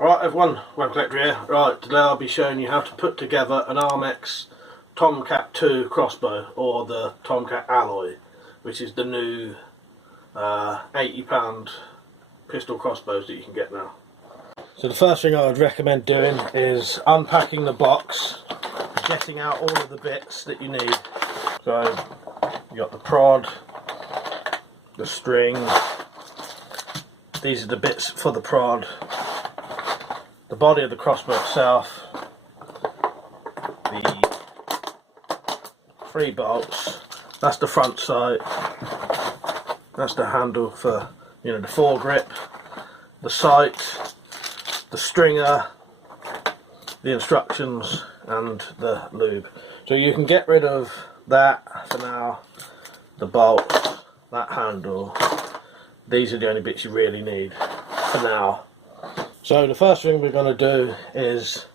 Alright everyone, Web Collector here. Right, today I'll be showing you how to put together an Armex Tomcat 2 crossbow, or the Tomcat Alloy, which is the new £80 pistol crossbows that you can get now. So the first thing I would recommend doing is unpacking the box, getting out all of the bits that you need. So you got the prod, the string, these are the bits for the prod, the body of the crossbow itself, the 3 bolts, that's the front sight, that's the handle for, you know, the foregrip, the sight, the stringer, the instructions and the lube. So you can get rid of that for now, the bolt, that handle. These are the only bits you really need for now. So the first thing we're going to do is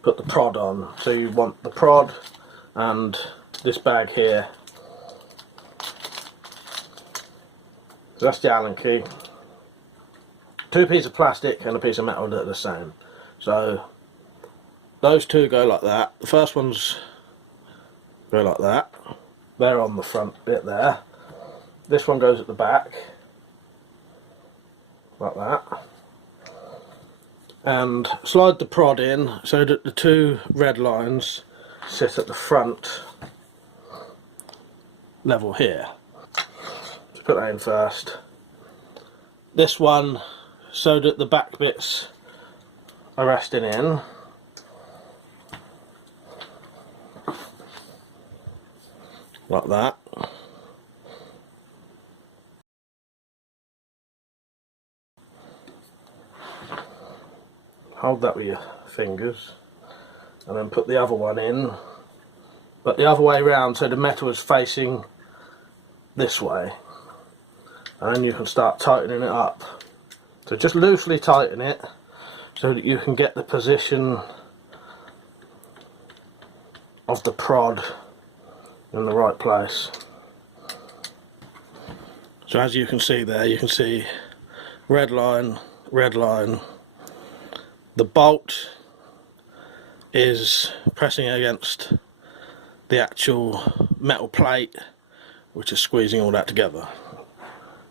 put the prod on. So you want the prod and this bag here. So that's the Allen key. 2 pieces of plastic and a piece of metal that are the same. So those two go like that. The first ones go like that. They're on the front bit there. This one goes at the back, like that. And slide the prod in so that the 2 red lines sit at the front level here. So put that in first. This one so that the back bits are resting in. Like that. Hold that with your fingers and then put the other one in, but the other way round so the metal is facing this way, and then you can start tightening it up. So just loosely tighten it so that you can get the position of the prod in the right place. So as you can see there, you can see red line, red line. The bolt is pressing against the actual metal plate, which is squeezing all that together.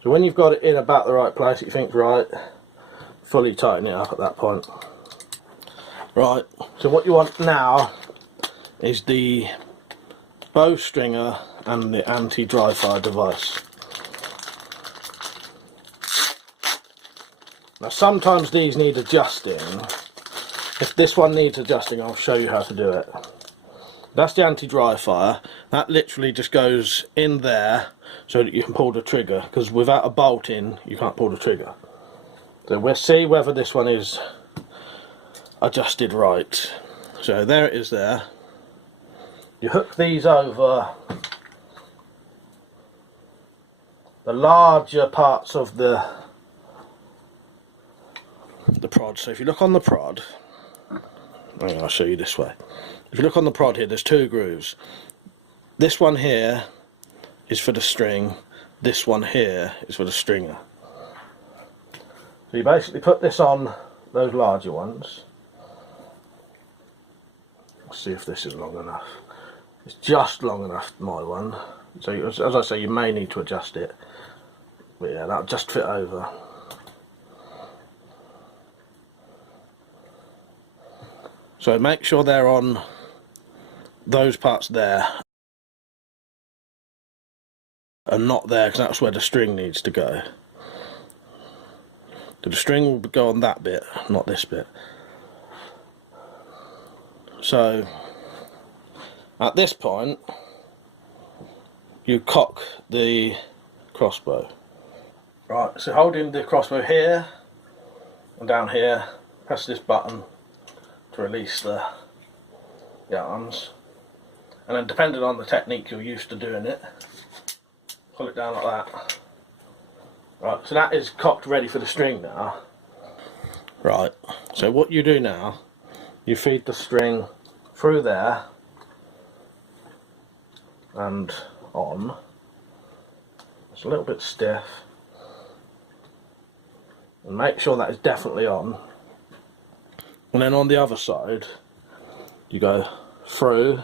So when you've got it in about the right place, you think right, fully tighten it up at that point. Right, so what you want now is the bow stringer and the anti-dry fire device. Now sometimes these need adjusting. If this one needs adjusting, I'll show you how to do it. That's the anti-dry fire. That literally just goes in there so that you can pull the trigger, because without a bolt in you can't pull the trigger. So we'll see whether this one is adjusted right. So there it is there. You hook these over the larger parts of the prod. So if you look on the prod, I'll show you this way. If you look on the prod here, there's 2 grooves. This one here is for the string, this one here is for the stringer. So you basically put this on those larger ones. Let's see if this is long enough. It's just long enough, my one. So as I say, you may need to adjust it, but yeah, that'll just fit over. So make sure they're on those parts there and not there, because that's where the string needs to go. So the string will go on that bit, not this bit. So at this point you cock the crossbow. Right, so holding the crossbow here and down here, press this button to release the arms, and then depending on the technique you're used to doing it, pull it down like that. Right, so that is cocked ready for the string now. Right, so what you do now, you feed the string through there and on. It's a little bit stiff, and make sure that is definitely on. And then on the other side, you go through,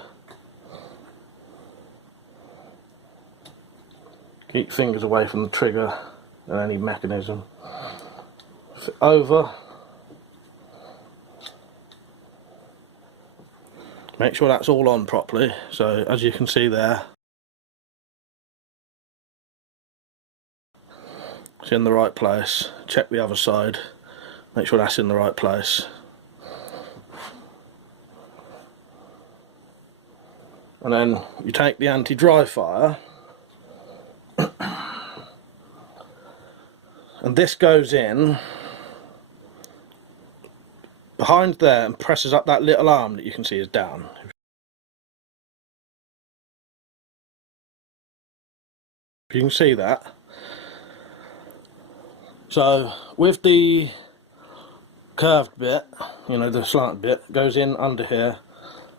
keep fingers away from the trigger and any mechanism, flip over, make sure that's all on properly. So as you can see there, it's in the right place. Check the other side, make sure that's in the right place. And then you take the anti-dry fire, and this goes in behind there and presses up that little arm that you can see is down. You can see that. So with the curved bit, you know, the slant bit goes in under here,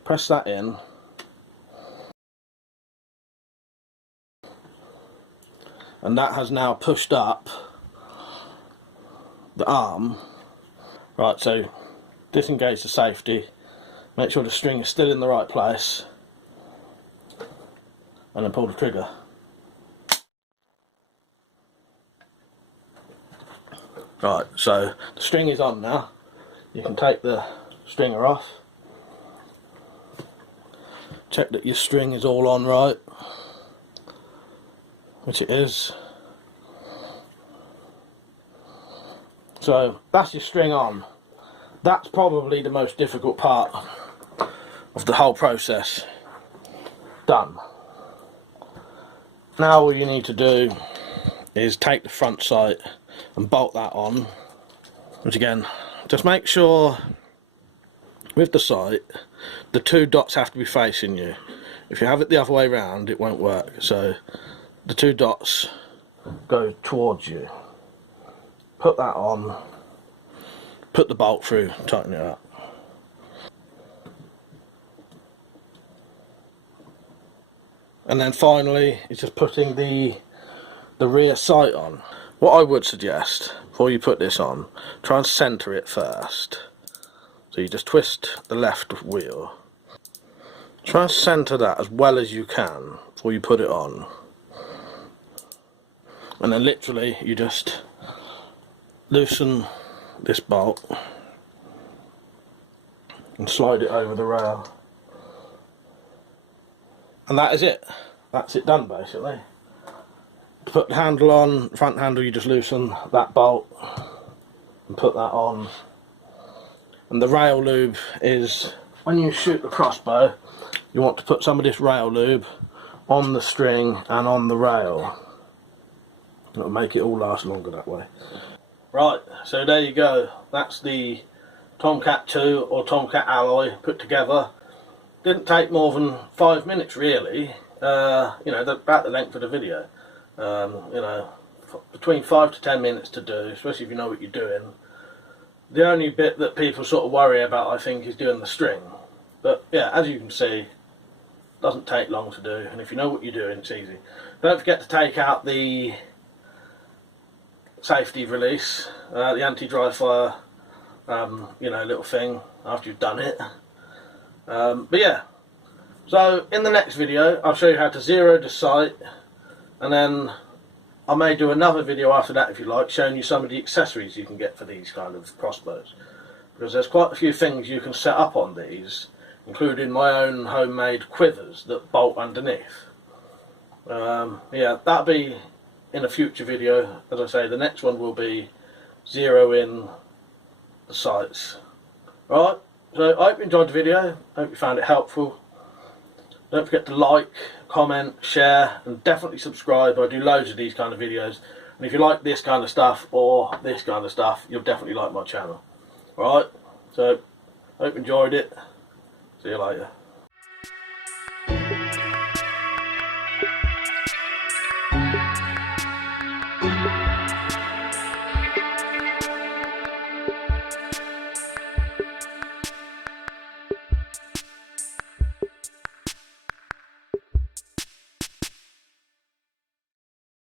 press that in, and that has now pushed up the arm. Right, so disengage the safety, make sure the string is still in the right place, and then pull the trigger. Right, so the string is on now. You can take the stringer off, check that your string is all on right, which it is. So that's your string on. That's probably the most difficult part of the whole process. Done. Now all you need to do is take the front sight and bolt that on, which again, just make sure with the sight the two dots have to be facing you. If you have it the other way around, it won't work. So the two dots go towards you. Put that on, put the bolt through, tighten it up. And then finally, it's just putting the rear sight on. What I would suggest, before you put this on, try and centre it first. So you just twist the left wheel. Try and centre that as well as you can before you put it on. And then literally you just loosen this bolt and slide it over the rail. And that is it. That's it done basically. To put the handle on, front handle, you just loosen that bolt and put that on. And the rail lube is, when you shoot the crossbow, you want to put some of this rail lube on the string and on the rail. It'll make it all last longer that way. Right, so there you go. That's the Tomcat 2 or Tomcat Alloy put together. Didn't take more than 5 minutes really. You know, about the length of the video. You know, between 5 to 10 minutes to do, especially if you know what you're doing. The only bit that people sort of worry about, I think, is doing the string. But yeah, as you can see, it doesn't take long to do, and if you know what you're doing, it's easy. Don't forget to take out the safety release, the anti-dry fire, you know, little thing after you've done it. But yeah, so in the next video, I'll show you how to zero the sight. And then I may do another video after that, if you like, showing you some of the accessories you can get for these kind of crossbows. Because there's quite a few things you can set up on these, including my own homemade quivers that bolt underneath. Yeah, that'll be in a future video. As I say, the next one will be zeroing the sights. Right, so I hope you enjoyed the video. I hope you found it helpful. Don't forget to like, comment, share, and definitely subscribe. I do loads of these kind of videos, and if you like this kind of stuff or this kind of stuff, you'll definitely like my channel. Alright, so hope you enjoyed it. See you later.